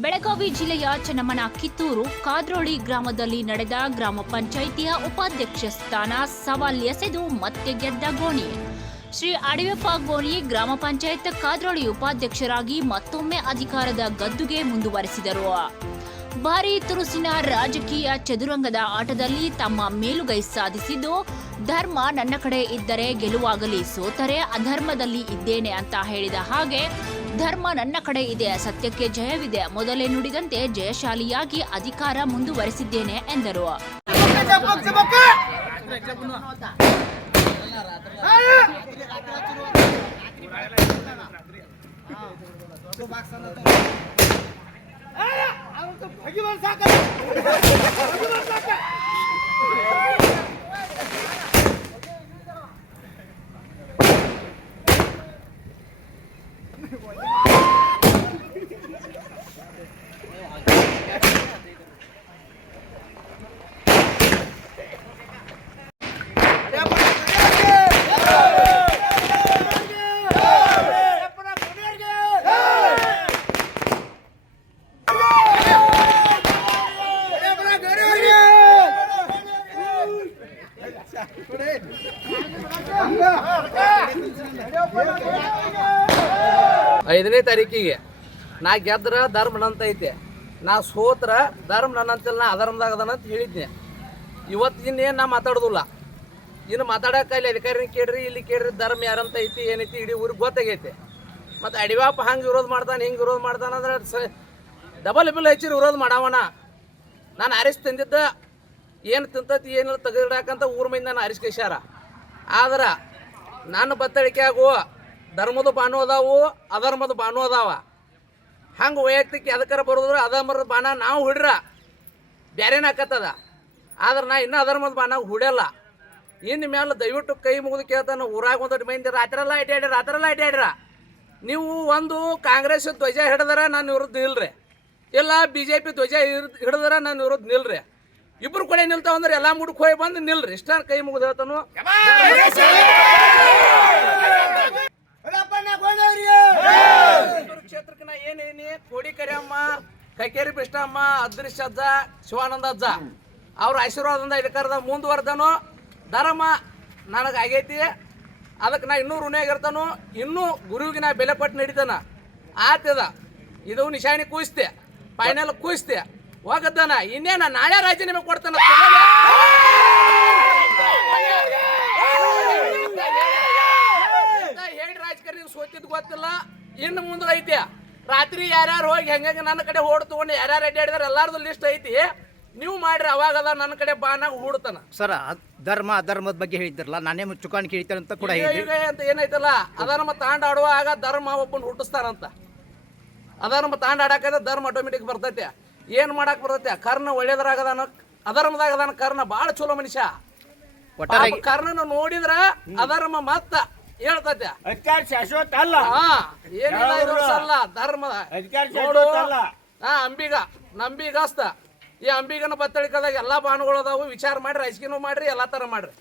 ಬೆಳಗಾವಿ ಜಿಲ್ಲೆಯ ಚನ್ನಮ್ಮನ ಕಿತ್ತೂರು ಕಾದ್ರೋಳಿ ಗ್ರಾಮದಲ್ಲಿ ನಡೆದ ಗ್ರಾಮ ಪಂಚಾಯಿತಿಯ ಉಪಾಧ್ಯಕ್ಷ ಸ್ಥಾನ ಸವಾಲ್ ಎಸೆದು ಮತ್ತೆ ಗೆದ್ದ ಗೋಣಿ. ಶ್ರೀ ಅಡವೆಪ್ಪ ಗೋಣಿ ಗ್ರಾಮ ಪಂಚಾಯತ್ ಕಾದ್ರೋಳಿ ಉಪಾಧ್ಯಕ್ಷರಾಗಿ ಮತ್ತೊಮ್ಮೆ ಅಧಿಕಾರದ ಗದ್ದುಗೆ ಮುಂದುವರೆಸಿದರು. ಭಾರೀ ತುರುಸಿನ ರಾಜಕೀಯ ಚದುರಂಗದ ಆಟದಲ್ಲಿ ತಮ್ಮ ಮೇಲುಗೈ ಸಾಧಿಸಿದ್ದು, ಧರ್ಮ ನನ್ನ ಕಡೆ ಇದ್ದರೆ ಗೆಲುವಾಗಲಿ, ಸೋತರೆ ಅಧರ್ಮದಲ್ಲಿ ಇದ್ದೇನೆ ಅಂತ ಹೇಳಿದ ಹಾಗೆ ಧರ್ಮ ನನ್ನ ಕಡೆ ಇದೆ, ಸತ್ಯಕ್ಕೆ ಜಯವಿದೆ, ಮೊದಲೇ ನುಡಿದಂತೆ ಜಯಶಾಲಿಯಾಗಿ ಅಧಿಕಾರ ಮುಂದುವರೆಸಿದ್ದೇನೆ ಎಂದರು. ಐದನೇ ತಾರೀಕಿಗೆ ನಾ ಗೆದ್ರ ಧರ್ಮ ನಂತ ಐತೆ, ನಾ ಸೋತ್ರ ಧರ್ಮ ನನ್ನಂತಿಲ್ಲ, ನಾ ಅಧರ್ಮದಾಗದನಂತ ಹೇಳಿದ್ನೆ. ಇವತ್ತು ಇನ್ನೇನು ನಾ ಮಾತಾಡೋದಿಲ್ಲ, ಇನ್ನು ಮಾತಾಡೋಕೆ ಇಲ್ಲಿ ಅಧಿಕಾರಿನ ಕೇಳ್ರಿ, ಇಲ್ಲಿ ಕೇಳ್ರಿ, ಧರ್ಮ ಯಾರಂತ ಐತಿ ಏನೈತಿ ಇಡೀ ಊರಿಗೆ ಗೊತ್ತಾಗೈತೆ. ಮತ್ತು ಅಡಿವಾಪ ಹಂಗೆ ವಿರೋಧ ಮಾಡ್ತಾನೆ, ಹಿಂಗೆ ವಿರೋಧ ಮಾಡ್ತಾನೆ ಅಂದ್ರೆ ಡಬಲ್ ಹೆಚ್ಚಿನ ವಿರೋಧ ಮಾಡವನ. ನಾನು ಅರಿಸಿ ತಂದಿದ್ದ ಏನು ತಿಂತತಿ ಏನಿಲ್ಲ ತೆಗೆದಿಡಾಕಂತ ಊರ ಮಂದಿ ನಾನು ಅರಿಸಿ ಕೈಸಾರ. ಆದ್ರೆ ನನ್ನ ಬತ್ತಳಿಕೆ ಆಗುವ ಧರ್ಮದ ಬಾನು ಅದಾವು, ಅಧರ್ಮದ ಬಾನು ಅದಾವ. ಹಂಗೆ ವೈಯಕ್ತಿಕ ಅದಕ್ಕರ ಬರೋದ್ರ ಅಧರ್ಮದ ಬಾಣ ನಾವು ಹುಡ್ರ ಬ್ಯಾರೇನ ಹಾಕತ್ತದ. ಆದ್ರೆ ನಾ ಇನ್ನೂ ಅಧರ್ಮದ ಬಾಣ ಹುಡ್ಯಲ್ಲ. ಇನ್ನು ಮೇಲೆ ದಯವಿಟ್ಟು ಕೈ ಮುಗಿದು ಕೇಳ್ತಾನೆ, ಊರಾಗ ಒಂದೊಟ್ಟು ಮಂದಿ ರಾತ್ರೆಲ್ಲ ಅಡ್ಯಾಡ್ರ. ನೀವು ಒಂದು ಕಾಂಗ್ರೆಸ್ ಧ್ವಜ ಹಿಡಿದ್ರೆ ನಾನು ವಿರುದ್ಧ ನಿಲ್ರಿ, ಇಲ್ಲ BJP ಧ್ವಜ ಹಿಡಿದ್ರೆ ನಾನು ವಿರುದ್ಧ ನಿಲ್ರಿ. ಇಬ್ರು ಕಡೆ ನಿಲ್ತಾವಂದ್ರೆ ಎಲ್ಲ ಮುಡ್ಕ್ ಹೋಗಿ ಬಂದು ನಿಲ್ರಿ. ಇಷ್ಟ ಕೈ ಮುಗಿದು ಹೇಳ್ತಾನು. ಕ್ಷೇತ್ರಕ್ಕೆ ನಾ ಏನೇನಿ ಕೋಡಿಕರಿ ಅಮ್ಮ, ಕೈಕೇರಿ ಬಿಷ್ಟಮ್ಮ, ಅದೃಶ್ಯ ಅಜ್ಜ, ಶಿವಾನಂದ ಅಜ್ಜ ಅವ್ರ ಆಶೀರ್ವಾದದಿಂದ ಇದಕ್ಕರ್ದ ಮುಂದುವರ್ದನು. ಧರ್ಮ ನನಗೆ ಆಗೈತಿ, ಅದಕ್ಕೆ ನಾ ಇನ್ನೂ ಋಣಿಯಾಗಿರ್ತಾನು. ಇನ್ನೂ ಗುರುವಿಗೆ ನಾ ಬೆಲೆ ಕೊಟ್ಟು ನಡೀತಾನ. ಆತದ ಇದು ನಿಶಾಣಿ ಕೂಯಿಸ್ತೆ, ಫೈನಲ್ ಕೂಯಿಸ್ತೆ, ಹೋಗದ್ದಾನ. ಇನ್ನೇನ ನಾಳೆ ರಾಜೀನಾಮೆ ಕೊಡ್ತಾನ. ಹೇಳಿ ರಾಜಕಾರಣಿ ಸೋತಿದ್ ಗೊತ್ತಿಲ್ಲ, ಇನ್ನು ಮುಂದೆ ಐತಿ. ರಾತ್ರಿ ಯಾರ್ಯಾರು ಹೋಗಿ ಹೆಂಗೆ ನನ್ನ ಕಡೆ ಓಡ್ ತಗೊಂಡು ಯಾರ್ಯಾರು ಅಡ್ಡಾಡಿದಾರೆ ಎಲ್ಲಾರ್ದು ಲಿಸ್ಟ್ ಐತಿ. ನೀವು ಮಾಡ್ರಿ, ಅವಾಗದ ನನ್ನ ಕಡೆ ಬಾನಾಗ ಹೂಡ್ತಾನ. ಸರ್, ಧರ್ಮ ಅಧರ್ಮದ ಬಗ್ಗೆ ಹೇಳಿದ್ರಲ್ಲ, ನಾನೇ ಚುಕ್ಕಾಣಿ ಕೇಳ್ತೇನೆ ಅಂತ ಕೂಡ ಅಂತ ಏನೈತಲ್ಲ, ಅಧರ್ಮ ತಾಂಡ ಆಡುವಾಗ ಧರ್ಮ ಒಬ್ಬನ ಹುಟ್ಟಿಸ್ತಾರಂತ. ಅಧರ್ಮ ತಾಂಡ ಆಡಾಕದ ಧರ್ಮ ಆಟೋಮೆಟಿಕ್ ಬರ್ತೈತೆ. ಏನ್ ಮಾಡಕ್ ಬರ್ತೈತೆ? ಕರ್ಣ ಒಳ್ಳೇದ್ರಾಗದಾನ, ಅಧರ್ಮದಾಗದಾನ. ಕರ್ಣ ಬಾಳ ಚಲೋ ಮನುಷ್ಯ. ಕರ್ಣನ ನೋಡಿದ್ರ ಅಧರ್ಮ ಮತ್ತ ಹೇಳ್ತೈತೆ. ಶಾಶ್ವತ ಅಲ್ಲ, ಏನಿಲ್ಲ ಧರ್ಮ. ನಂಬಿಗಸ್ತ ಈ ಅಂಬಿಗನ ಬತ್ತಳಿಕದಾಗ ಎಲ್ಲಾ ಬಾನುಗಳು ಅದಾವು. ವಿಚಾರ ಮಾಡ್ರಿ, ರಾಜಕೀಯ ಮಾಡ್ರಿ, ಎಲ್ಲಾ ತರ ಮಾಡ್ರಿ.